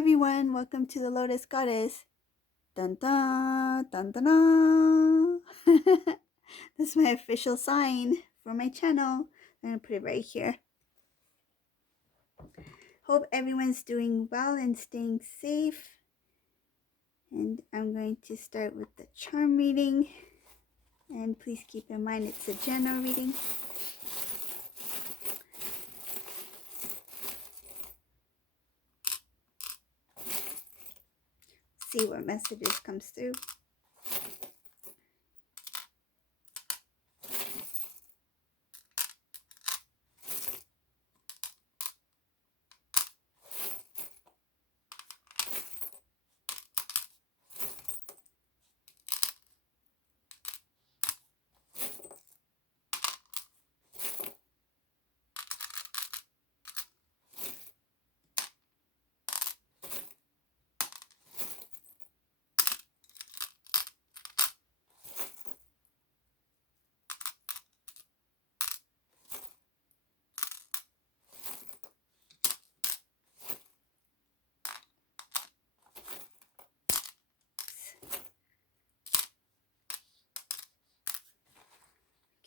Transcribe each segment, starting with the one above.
everyone, welcome to the Lotus Goddess. Dun dun dun dun dun. This is my official sign for my channel. I'm gonna put it right here. Hope everyone's doing well and staying safe. And I'm going to start with the charm reading. And please keep in mind it's a general reading. See what messages comes through.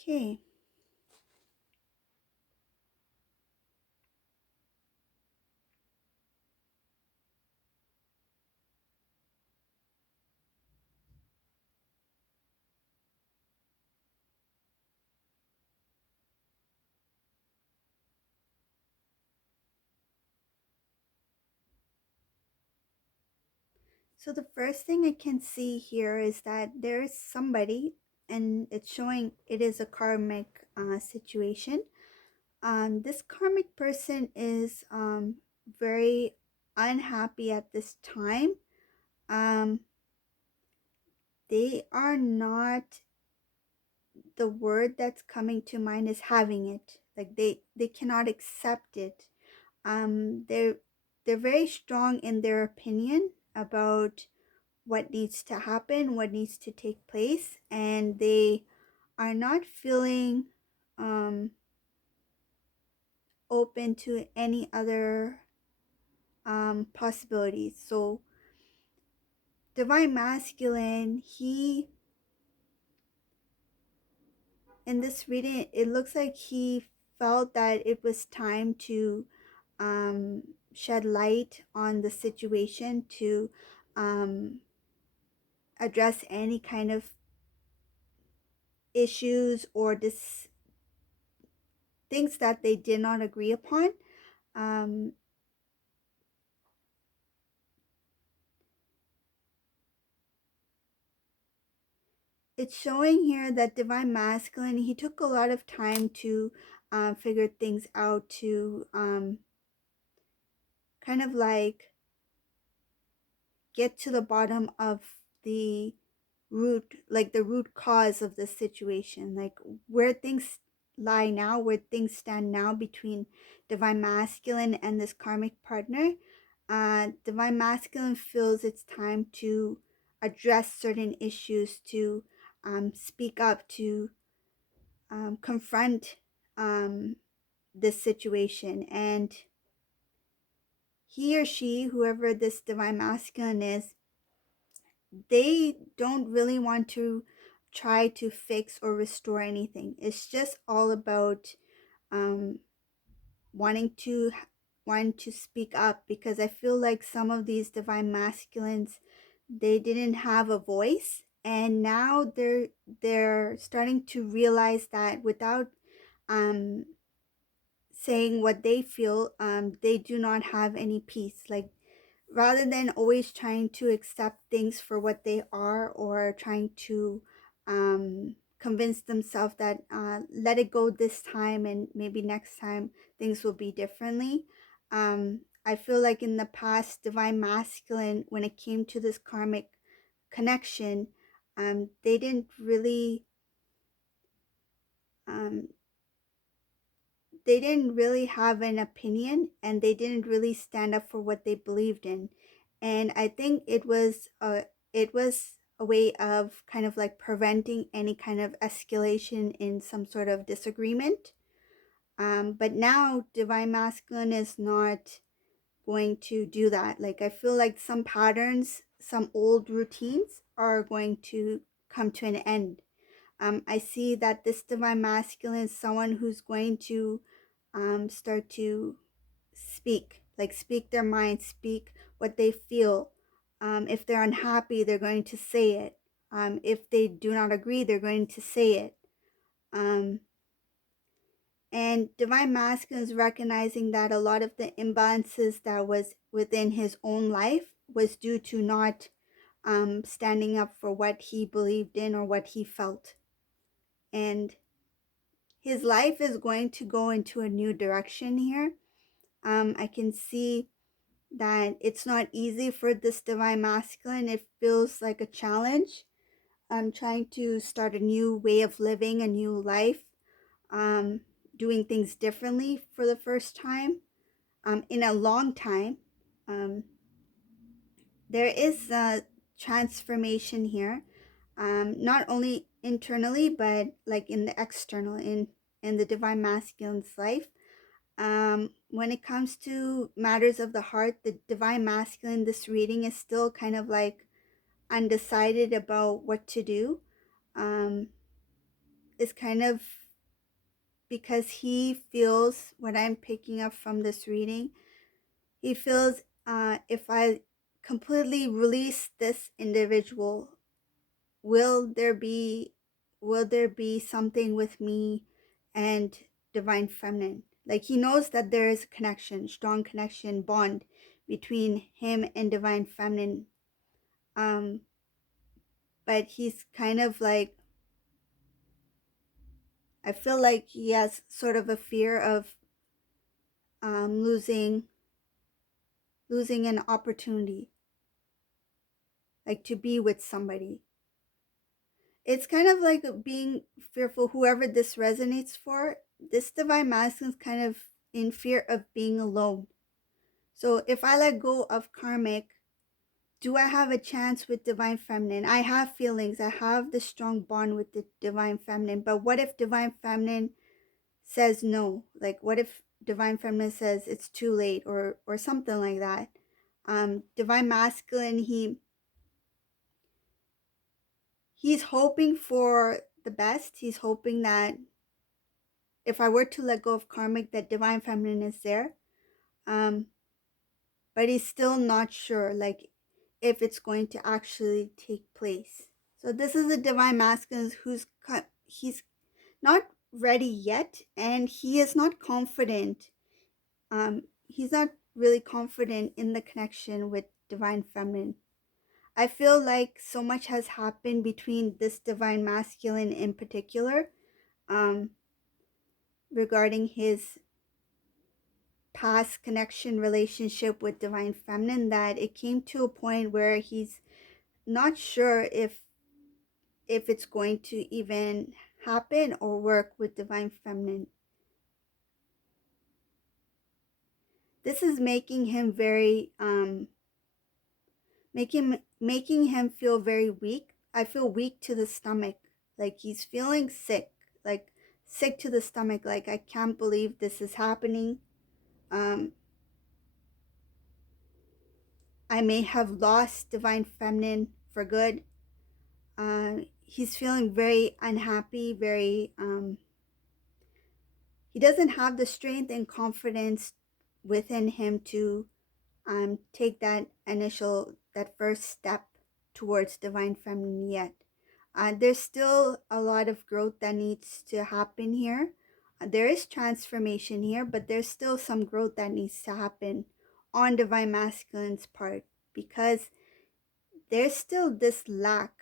Okay. So the first thing I can see here is that there is somebody, and it's showing it is a karmic situation. This karmic person is very unhappy at this time. Um, they are not, the word that's coming to mind is having it. Like they cannot accept it. They're very strong in their opinion about what needs to happen, what needs to take place, and they are not feeling open to any other possibilities. So divine masculine, he, in this reading, it looks like he felt that it was time to shed light on the situation, to address any kind of issues or things that they did not agree upon. Um, it's showing here that divine masculine, he took a lot of time to figure things out, to kind of like get to the bottom of the root, like the root cause of the situation, like where things lie now, where things stand now between divine masculine and this karmic partner. Divine masculine feels it's time to address certain issues, to speak up, to confront this situation. And he or she, whoever this divine masculine is, they don't really want to try to fix or restore anything. It's just all about um, wanting to speak up, because I feel like some of these divine masculines, they didn't have a voice, and now they're starting to realize that without um, saying what they feel, they do not have any peace. Like, rather than always trying to accept things for what they are, or trying to convince themselves that let it go this time and maybe next time things will be differently. I feel like in the past, divine masculine, when it came to this karmic connection, they didn't really um, they didn't really have an opinion, and they didn't really stand up for what they believed in. And I think it was a way of kind of like preventing any kind of escalation in some sort of disagreement. But now divine masculine is not going to do that. Like, I feel like some patterns, some old routines are going to come to an end. I see that this divine masculine is someone who's going to start to speak, like speak their mind, speak what they feel. If they're unhappy, they're going to say it. If they do not agree, they're going to say it. Um, and divine masculine is recognizing that a lot of the imbalances that was within his own life was due to not standing up for what he believed in or what he felt. And his life is going to go into a new direction here. I can see that it's not easy for this divine masculine. It feels like a challenge. I'm trying to start a new way of living, a new life, um, doing things differently for the first time in a long time. Um, there is a transformation here, not only internally, but like in the external, in the divine masculine's life. When it comes to matters of the heart, the divine masculine, this reading is still kind of like undecided about what to do. Um, it's kind of because he feels, what I'm picking up from this reading, he feels if I completely release this individual, will there be something with me and divine feminine? Like, he knows that there is a connection, strong connection, bond between him and divine feminine. um but he's kind of like, I feel like he has sort of a fear of losing an opportunity, like to be with somebody. It's kind of like being fearful, whoever this resonates for. This divine masculine is kind of in fear of being alone. So if I let go of karmic, do I have a chance with divine feminine? I have feelings. I have the strong bond with the divine feminine. But what if divine feminine says no? Like, what if divine feminine says it's too late, or something like that? Divine masculine, he's hoping for the best. He's hoping that if I were to let go of karmic, that divine feminine is there. Um, but he's still not sure, like, if it's going to actually take place. So this is a divine masculine he's not ready yet, and he is not confident. He's not really confident in the connection with divine feminine. I feel like so much has happened between this divine masculine in particular, um, regarding his past connection relationship with divine feminine, that it came to a point where he's not sure if it's going to even happen or work with divine feminine. This is making him very making him feel very weak. I feel weak to the stomach, like he's feeling sick, like sick to the stomach, like I can't believe this is happening. um I may have lost divine feminine for good. He's feeling very unhappy, very he doesn't have the strength and confidence within him to take that first step towards divine feminine yet. There's still a lot of growth that needs to happen here. There is transformation here, but there's still some growth that needs to happen on divine masculine's part, because there's still this lack.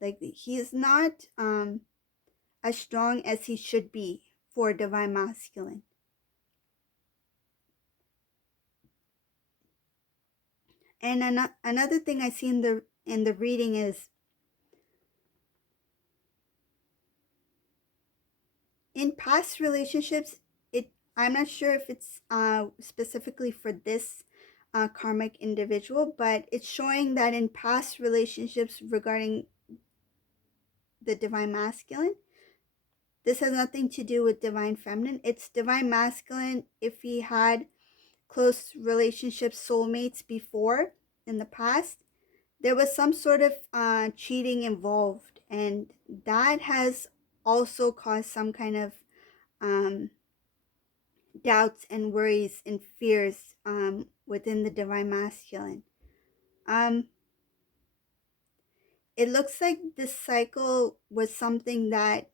Like, he's not as strong as he should be for divine masculine. And another thing I see in the reading is, in past relationships, I'm not sure if it's specifically for this karmic individual, but it's showing that in past relationships regarding the divine masculine, this has nothing to do with divine feminine. It's divine masculine if he had close relationships, soulmates before in the past, there was some sort of cheating involved, and that has also caused some kind of um, doubts and worries and fears within the divine masculine. Um, it looks like this cycle was something that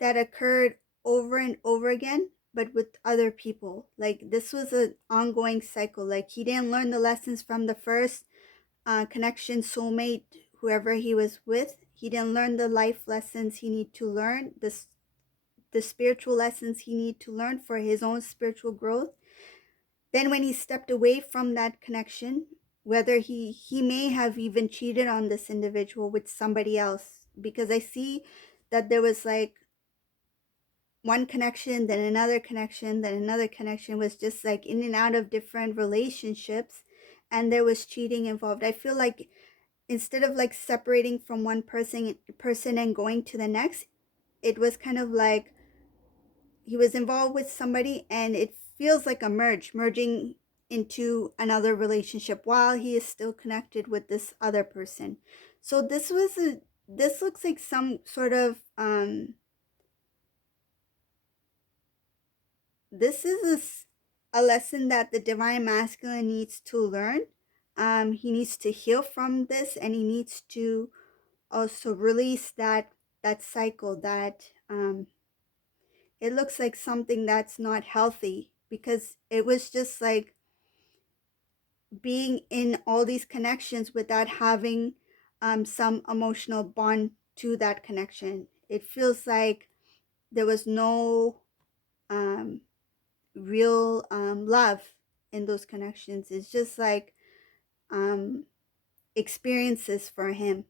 occurred over and over again, but with other people. Like this was an ongoing cycle. Like he didn't learn the lessons from the first connection, soulmate, whoever he was with. He didn't learn the life lessons he need to learn, the spiritual lessons he need to learn for his own spiritual growth. Then when he stepped away from that connection, whether he may have even cheated on this individual with somebody else, because I see that there was like one connection, then another connection, then another connection, was just like in and out of different relationships, and there was cheating involved. I feel like instead of like separating from one person and going to the next, it was kind of like he was involved with somebody and it feels like a merging into another relationship while he is still connected with this other person. So this looks like some sort of this is a lesson that the divine masculine needs to learn. He needs to heal from this, and he needs to also release that cycle that it looks like something that's not healthy, because it was just like being in all these connections without having some emotional bond to that connection. It feels like there was no um, real love in those connections. It's just like um, experiences for him.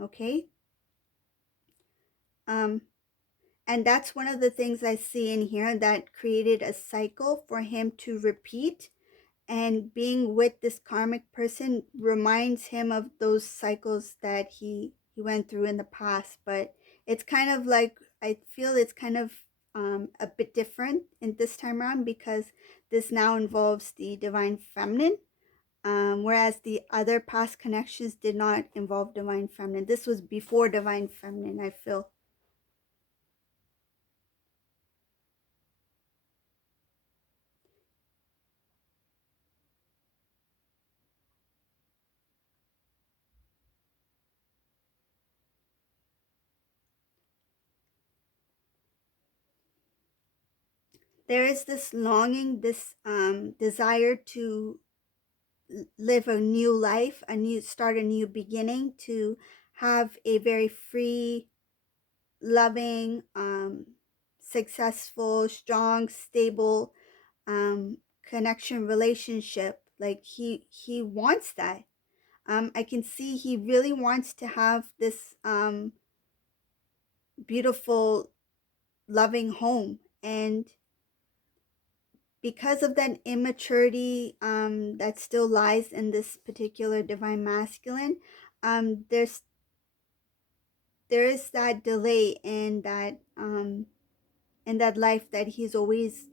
Okay. Um, and that's one of the things I see in here that created a cycle for him to repeat. And being with this karmic person reminds him of those cycles that he went through in the past. But it's kind of like, I feel it's kind of a bit different in this time around, because this now involves the divine feminine, whereas the other past connections did not involve divine feminine. This was before divine feminine, I feel. There is this longing, this desire to live a new life, start a new beginning, to have a very free, loving, successful, strong, stable connection relationship. Like he wants that. I can see he really wants to have this beautiful, loving home. And because of that immaturity that still lies in this particular divine masculine, there's there is that delay in that life that he's always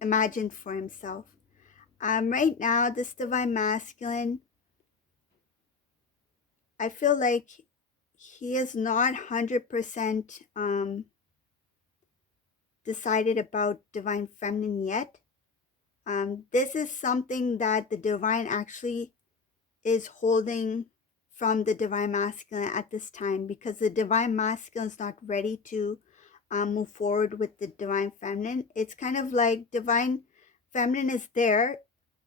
imagined for himself. Right now, this divine masculine, I feel like he is not 100% decided about divine feminine yet. This is something that the divine actually is holding from the divine masculine at this time, because the divine masculine is not ready to move forward with the divine feminine. It's kind of like divine feminine is there,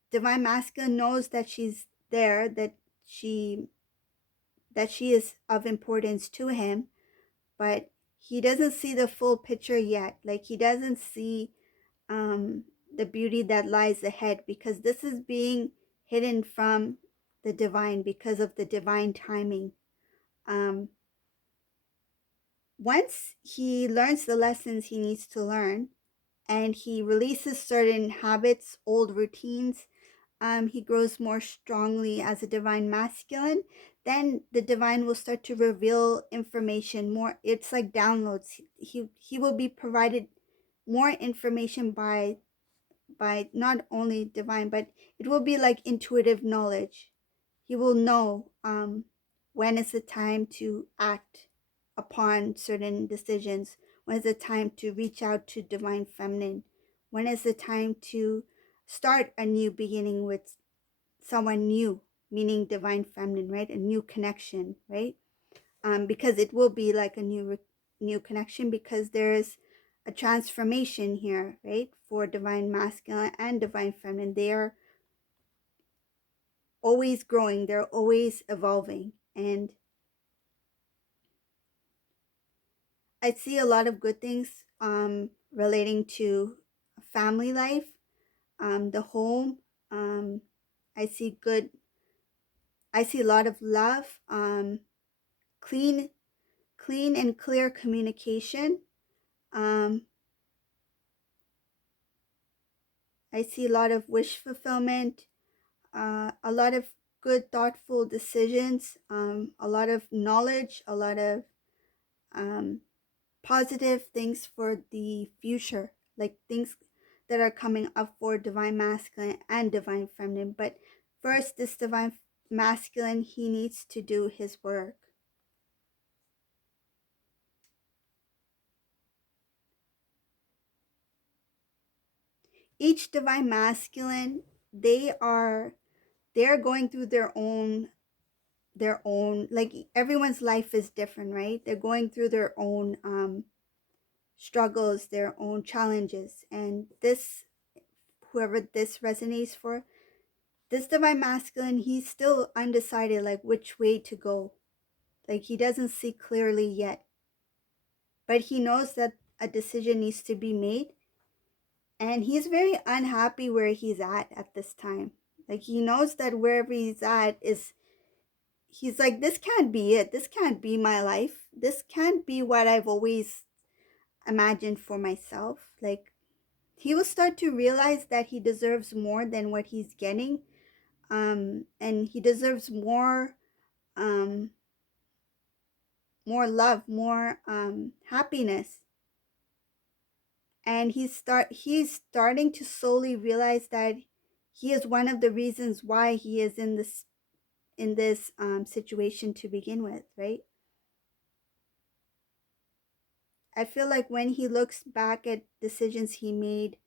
divine masculine knows that she's there, that she is of importance to him, but he doesn't see the full picture yet. Like he doesn't see um, the beauty that lies ahead, because this is being hidden from the divine because of the divine timing. Um, Once he learns the lessons he needs to learn, and he releases certain habits, old routines, he grows more strongly as a divine masculine, then the divine will start to reveal information more. It's like downloads. He will be provided more information by not only divine, but it will be like intuitive knowledge. He will know when is the time to act upon certain decisions, when is the time to reach out to divine feminine, when is the time to start a new beginning with someone new, meaning divine feminine, right? A new connection, right? Because it will be like a new connection, because there's a transformation here, right? For divine masculine and divine feminine, they are always growing, they're always evolving. And I see a lot of good things relating to family life, the home. um, I see good, I see a lot of love, clean clean and clear communication. um, I see a lot of wish fulfillment, a lot of good, thoughtful decisions, a lot of knowledge, a lot of um, positive things for the future, like things that are coming up for divine masculine and divine feminine. But first, this divine masculine, he needs to do his work. Each divine masculine, they're going through their own, like everyone's life is different, right? They're going through their own struggles, their own challenges. And this, whoever this resonates for, this divine masculine, he's still undecided, like which way to go. Like he doesn't see clearly yet, but he knows that a decision needs to be made. And he's very unhappy where he's at this time. Like he knows that wherever he's at is, he's like, this can't be it. This can't be my life. This can't be what I've always imagined for myself. Like he will start to realize that he deserves more than what he's getting. And he deserves um, more love, more happiness. And he's starting to slowly realize that he is one of the reasons why he is in this situation to begin with, right? I feel like when he looks back at decisions he made,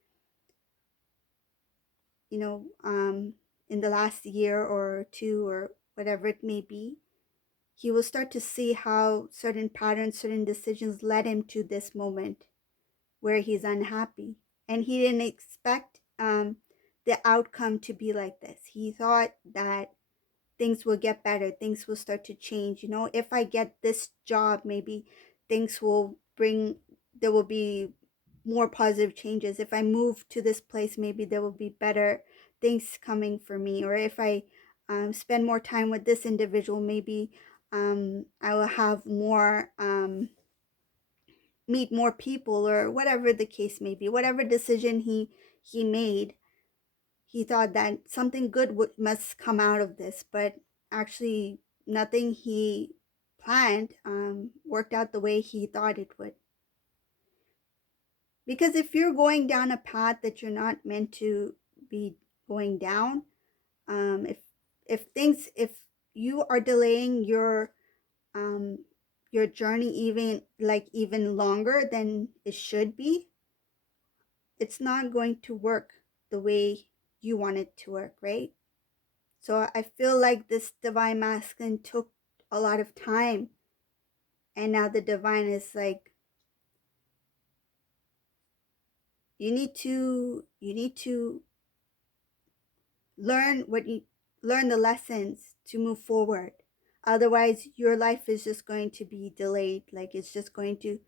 you know, in the last year or two or whatever it may be, he will start to see how certain patterns, certain decisions led him to this moment where he's unhappy. And he didn't expect the outcome to be like this. He thought that things will get better, things will start to change. You know, if I get this job, maybe things will bring, there will be more positive changes. If I move to this place, maybe there will be better things coming for me. Or if I spend more time with this individual, maybe I will have more, meet more people, or whatever the case may be. Whatever decision he made, he thought that something good must come out of this, but actually nothing he planned worked out the way he thought it would. Because if you're going down a path that you're not meant to be going down, if if you are delaying um your journey even longer than it should be, it's not going to work the way you want it to work, right? So I feel like this divine masculine took a lot of time, and now the divine is like, you need to learn what you learn the lessons to move forward. Otherwise, your life is just going to be delayed. Like it's just going to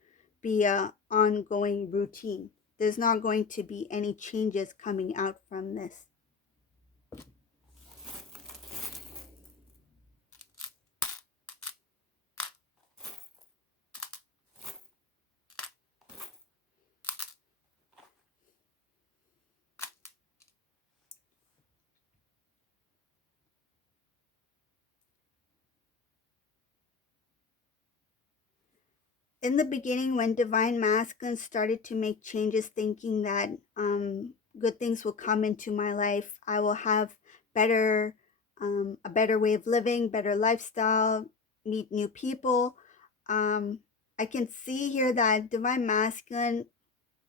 be a ongoing routine. There's not going to be any changes coming out from this. in the beginning, when divine masculine started to make changes, thinking that good things will come into my life, I will have better a better way of living, better lifestyle, meet new people. um, I can see here that divine masculine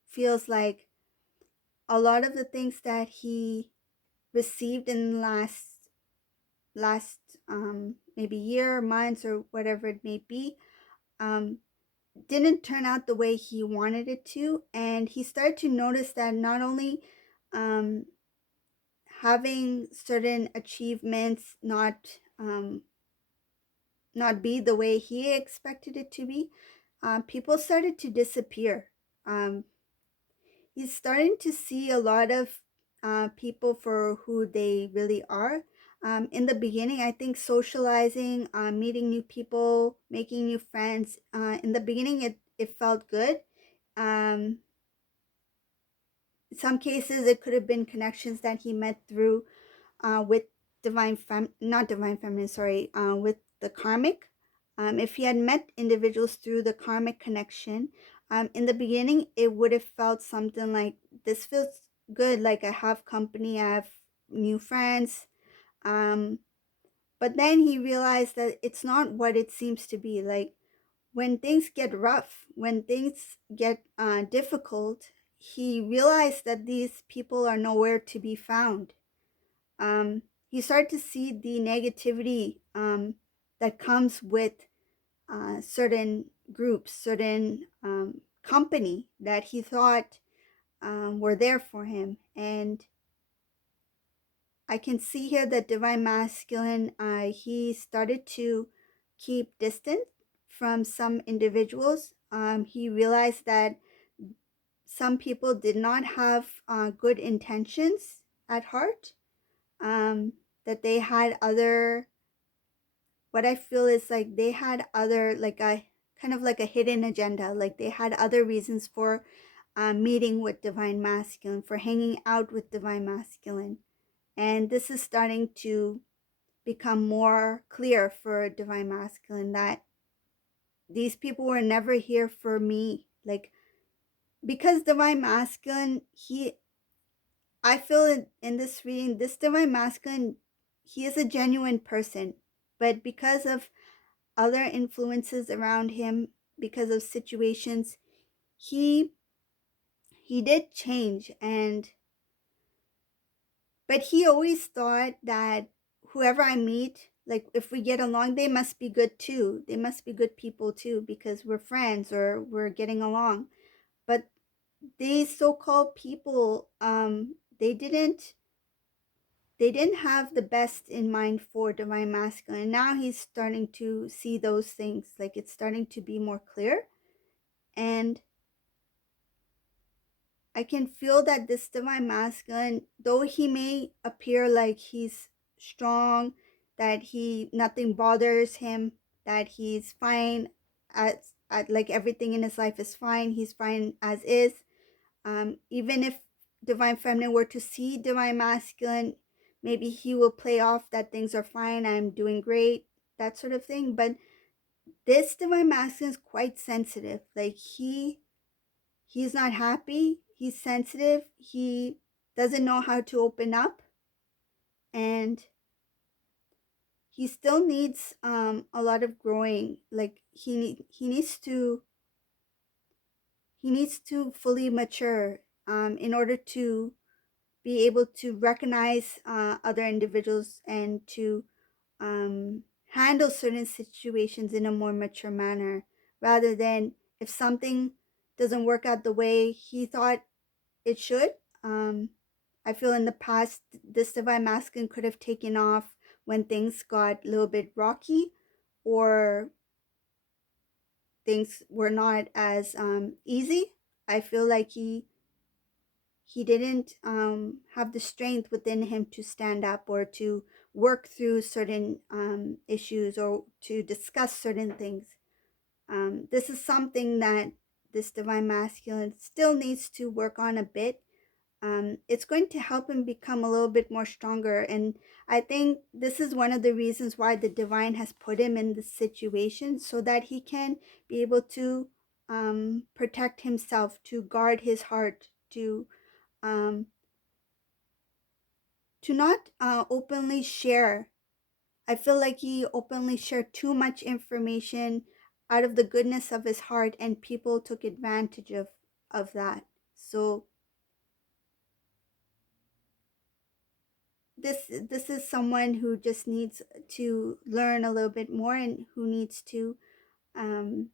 feels like a lot of the things that he received in the last maybe year, months, or whatever it may be, um, didn't turn out the way he wanted it to. And he started to notice that not only um, having certain achievements not be the way he expected it to be, people started to disappear. Um, he's starting to see a lot of people for who they really are. In the beginning, I think socializing, meeting new people, making new friends, in the beginning, it felt good. Um, some cases, it could have been connections that he met through with not divine feminine, sorry, with the karmic. If he had met individuals through the karmic connection, in the beginning, it would have felt something like, this feels good, like I have company, I have new friends. Um, but then he realized that it's not what it seems to be. Like, when things get rough, when things get difficult, he realized that these people are nowhere to be found. You start to see the negativity that comes with certain groups, certain company that he thought were there for him. And I can see here that divine masculine, he started to keep distance from some individuals. He realized that some people did not have good intentions at heart, that they had other, what I feel is like they had other, like a kind of like a hidden agenda, like they had other reasons for meeting with divine masculine, for hanging out with divine masculine. And this is starting to become more clear for divine masculine, that these people were never here for me. Like, because divine masculine, I feel in this reading, this divine masculine, he is a genuine person. But because of other influences around him, because of situations, he he did change. And but he always thought that whoever I meet, like if we get along, they must be good too, they must be good people too, because we're friends or we're getting along. But these so-called people, they didn't have the best in mind for divine masculine. And now he's starting to see those things, like it's starting to be more clear. And I can feel that this divine masculine, though he may appear like he's strong, that he nothing bothers him, that he's fine at like everything in his life is fine, he's fine as is. Even if divine feminine were to see divine masculine, maybe he will play off that things are fine, I'm doing great, that sort of thing. But this divine masculine is quite sensitive. Like he's not happy, he's sensitive, he doesn't know how to open up, and he still needs a lot of growing. Like he needs to fully mature in order to be able to recognize other individuals and to handle certain situations in a more mature manner, rather than if something doesn't work out the way he thought it should. I feel in the past, this divine masculine could have taken off when things got a little bit rocky, or things were not as easy. I feel like he didn't have the strength within him to stand up or to work through certain issues or to discuss certain things. This is something that this divine masculine still needs to work on a bit. It's going to help him become a little bit more stronger. And I think this is one of the reasons why the divine has put him in this situation, so that he can be able to protect himself, to guard his heart, um, to not openly share. I feel like he openly shared too much information out of the goodness of his heart, and people took advantage of that. So this is someone who just needs to learn a little bit more, and who needs um,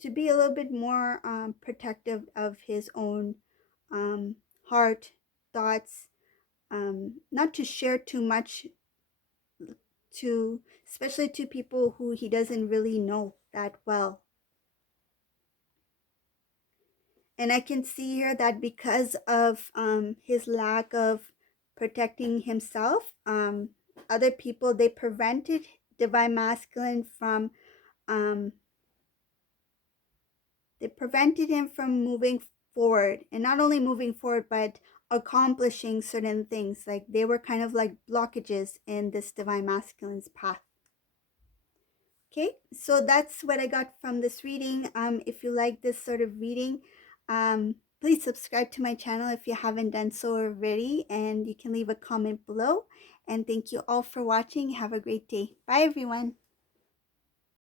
to be a little bit more protective of his own um, heart, thoughts, not to share too much, to especially to people who he doesn't really know that well. And I can see here that because of his lack of protecting himself, other people, they prevented divine masculine from um, they prevented him from moving forward, and not only moving forward, but accomplishing certain things. Like they were kind of like blockages in this divine masculine's path. Okay, so that's what I got from this reading. If you like this sort of reading, please subscribe to my channel if you haven't done so already, and you can leave a comment below. And thank you all for watching. Have a great day. Bye, everyone.